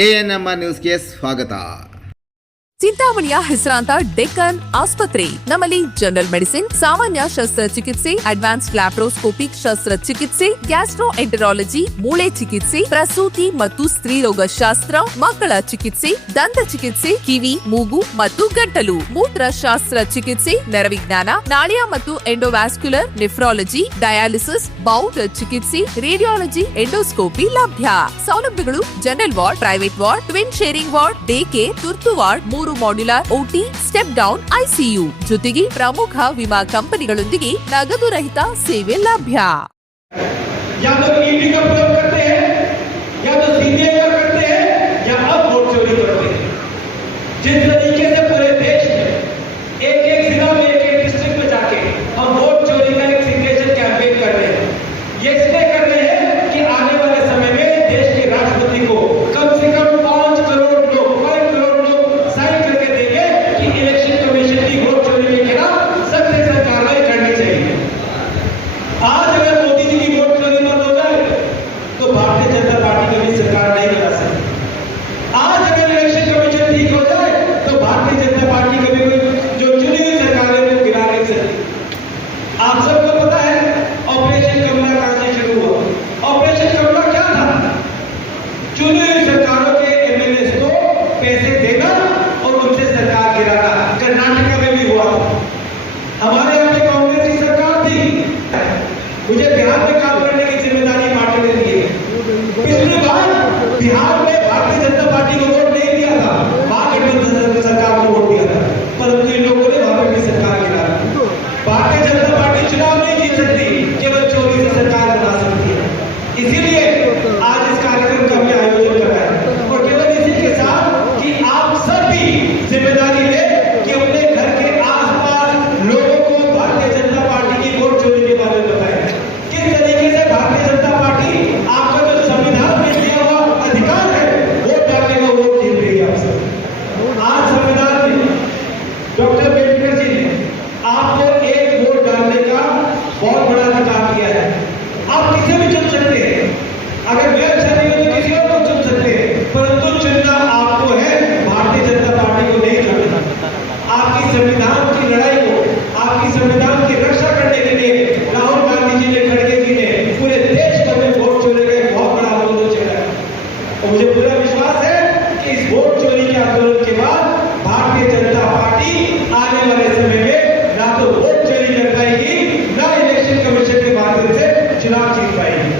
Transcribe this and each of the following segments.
ANMR ನ್ಯೂಸ್ಗೆ ಸ್ವಾಗತ. ಚಿಂತಾಮಣಿಯ ಹೆಸರಾಂತ ಡೆಕ್ಕನ್ ಆಸ್ಪತ್ರೆ. ನಮ್ಮಲ್ಲಿ ಜನರಲ್ ಮೆಡಿಸಿನ್, ಸಾಮಾನ್ಯ ಶಸ್ತ್ರಚಿಕಿತ್ಸೆ, ಅಡ್ವಾನ್ಸ್ಡ್ ಲ್ಯಾಪ್ರೋಸ್ಕೋಪಿಕ್ ಶಸ್ತ್ರಚಿಕಿತ್ಸೆ, ಗ್ಯಾಸ್ಟ್ರೋಎಂಟರಾಲಜಿ, ಮೂಳೆ ಚಿಕಿತ್ಸೆ, ಪ್ರಸೂತಿ ಮತ್ತು ಸ್ತ್ರೀರೋಗ ಶಾಸ್ತ್ರ, ಮಕ್ಕಳ ಚಿಕಿತ್ಸೆ, ದಂತ ಚಿಕಿತ್ಸೆ, ಕಿವಿ, ಮೂಗು ಮತ್ತು ಗಂಟಲು, ಮೂತ್ರಶಾಸ್ತ್ರ ಚಿಕಿತ್ಸೆ, ನರವಿಜ್ಞಾನ, ನಾಳಿಯ ಮತ್ತು ಎಂಡೋವ್ಯಾಸ್ಕ್ಯುಲರ್, ನೆಫ್ರಾಲಜಿ, ಡಯಾಲಿಸಿಸ್, ಬೌಲ್ ಚಿಕಿತ್ಸೆ, ರೇಡಿಯಾಲಜಿ, ಎಂಡೋಸ್ಕೋಪಿ ಲಭ್ಯ. ಸೌಲಭ್ಯಗಳು general ward, private ward, twin sharing ward, day care, ತುರ್ತು ward, 3 modular OT, step down ICU ಜೊತೆಗೆ ಪ್ರಮುಖ ವಿಮಾ ಕಂಪನಿಗಳೊಂದಿಗೆ ನಗದು ರಹಿತ ಸೇವೆ ಲಭ್ಯ. जिस तरीके से पूरे देश में एक जिला में एक डिस्ट्रिक्ट में जाके हम वोट चोरी का एक सिग्नेचर कैंपेन कर रहे हैं, ये इसलिए कर रहे हैं कि आने वाले समय में देश के राष्ट्रपति को कम से कम 5 करोड़ लोग साइन करके देंगे कि इलेक्शन कमीशन की वोट चोरी के खिलाफ सख्त से कार्रवाई करनी चाहिए. आज अगर मोदी जी की वोट चोरी बंद हो जाए तो भारतीय जनता पार्टी कभी सरकार नहीं बना सकती. आज अगर इलेक्शन कमीशन ठीक हो जाए तो भारतीय जनता पार्टी कभी जो चुनी हुई सरकार है वो गिरा नहीं सकती. आप सबको पता है ऑपरेशन कमला कहां से शुरू हुआ. ऑपरेशन कमला क्या था? चुनी हुई सरकारों के एमएलए को पैसे देना और उनसे सरकार गिराना. कर्नाटक में भी हुआ. हमारे यहाँ पे कांग्रेस की सरकार थी, मुझे बिहार में काम करने की जिम्मेदारी बांटने दी है. पिछली बार बिहार में भारतीय जनता पार्टी को वोट नहीं दिया था, महागठबंधन सरकार को वोट दिया था, परंतु इन लोगों ने वहां पर भी सरकार गिरा. भारतीय जनता पार्टी चुनाव नहीं जीत सकती, केवल चोरी से सरकार बना सकती है. इसीलिए आज इस कार्यक्रम का भी आयोजन कर रहा है और केवल इसी के साथ कि आप सब भी जिम्मेदारी लें कि अपने घर के आसपास लोगों को भारतीय जनता पार्टी की वोट चोरी के बारे में बताएं. किस तरीके से भारतीय जनता पार्टी आपका जो संविधान में दिया हुआ अधिकार है वोट डालने का वोट छीन रही है आपसे. आज संविधान में डॉक्टर अम्बेडकर जी ने आपको एक वोट डालने का बहुत बड़ा अधिकार दिया है. आप किसे भी चुन सकते हैं, अगर मैं अच्छा नहीं हूं तो किसी और को चुन सकते हैं, परंतु चुनना आपको है, भारतीय जनता पार्टी को नहीं चुनना. आपकी संविधान की लड़ाई को, आपकी संविधान की रक्षा करने के लिए राहुल गांधी जी ने, खड़गे जी ने पूरे देश भर में वोट चोरी का बहुत बड़ा आंदोलन चलाया. और मुझे पूरा विश्वास है कि इस वोट चोरी के आंदोलन के बाद भारतीय जनता पार्टी आने वाले समय में ना तो वोट चोरी कर पाएगी, ना इलेक्शन कमीशन के माध्यम से चुनाव जीत पाएगी.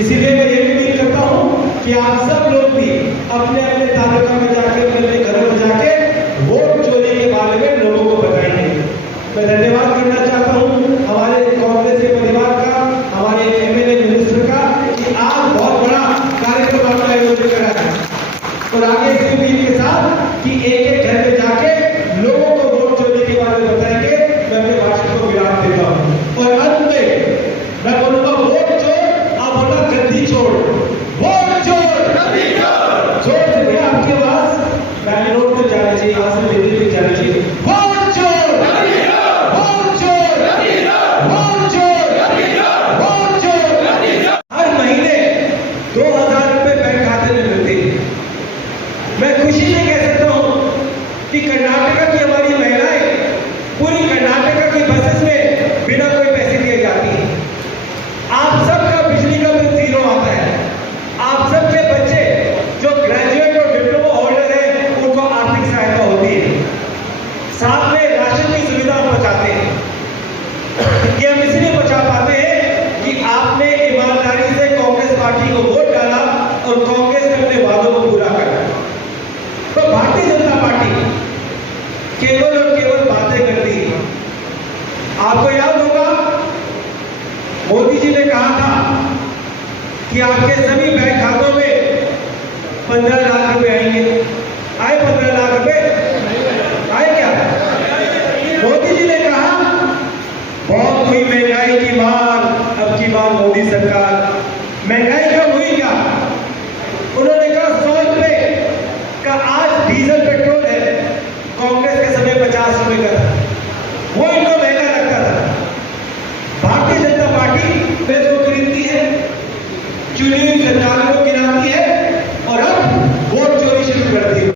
इसीलिए मैं ये उम्मीद करता हूं कि आप सब लोग भी अपने अपने तालुका में जाके, अपने घरों में जाके वोट चोरी के बारे में लोगों को बताएंगे. मैं धन्यवाद करना चाहता हूं हमारे कांग्रेस के परिवार का, हमारे एमएलए मिनिस्टर का कि आज बहुत बड़ा कार्यक्रम आपका आयोजन करा है और आगे इस उम्मीद के साथ कि एक एक घर में जाके लोगों को वोट चोरी के बारे में बताएंगे. मैं अपने भाषण को विराम देता हूं और अंत में मैं बोलूंगा वोट चोर, आप बोलना गद्दी छोड़. वोट चोर, गद्दी छोड़. जोर से बोलिए, आपकी आवाज बैंगलोर तक जानी चाहिए, यहाँ से दिल्ली तक जानी चाहिए. वोट चोर, गद्दी छोड़. वोट चोर, गद्दी छोड़. वोट चोर, गद्दी छोड़. वोट चोर, गद्दी छोड़. हर महीने 2000 रुपए बैंक खाते में मिलते हैं. मैं खुशी से कह सकता हूं कि कर्नाटक की हमारी महिलाएं पूरी कर्नाटक की बसेस में बिना कोई पैसे दिए जाती हैं. आप सबका बिजली का बिल 0 आता है. आप सबके बच्चे जो ग्रेजुएट और डिप्लोमा होल्डर हैं उनको आर्थिक सहायता होती है. साथ में राशन की सुविधा पहुंचाते हैं. ये हम इसलिए पहुंचा पाते हैं कि आपने ईमानदारी से कांग्रेस पार्टी को वोट डाला और कांग्रेस ने अपने वादों को पूरा करा. तो भारतीय जनता पार्टी केवल और केवल बातें करती है. आपको याद होगा मोदी जी ने कहा था कि आपके सभी बैंक खातों में 15 लाख रुपए आएंगे. आए 15 लाख रुपए? आए क्या? मोदी जी ने कहा बहुत हुई महंगाई की मार, अब की बार मोदी सरकार. महंगाई कब हुई क्या? उन्होंने कहा 100 रुपए का आज डीजल पेट्रोल है, कांग्रेस के समय 50 रुपए का था. वो इनको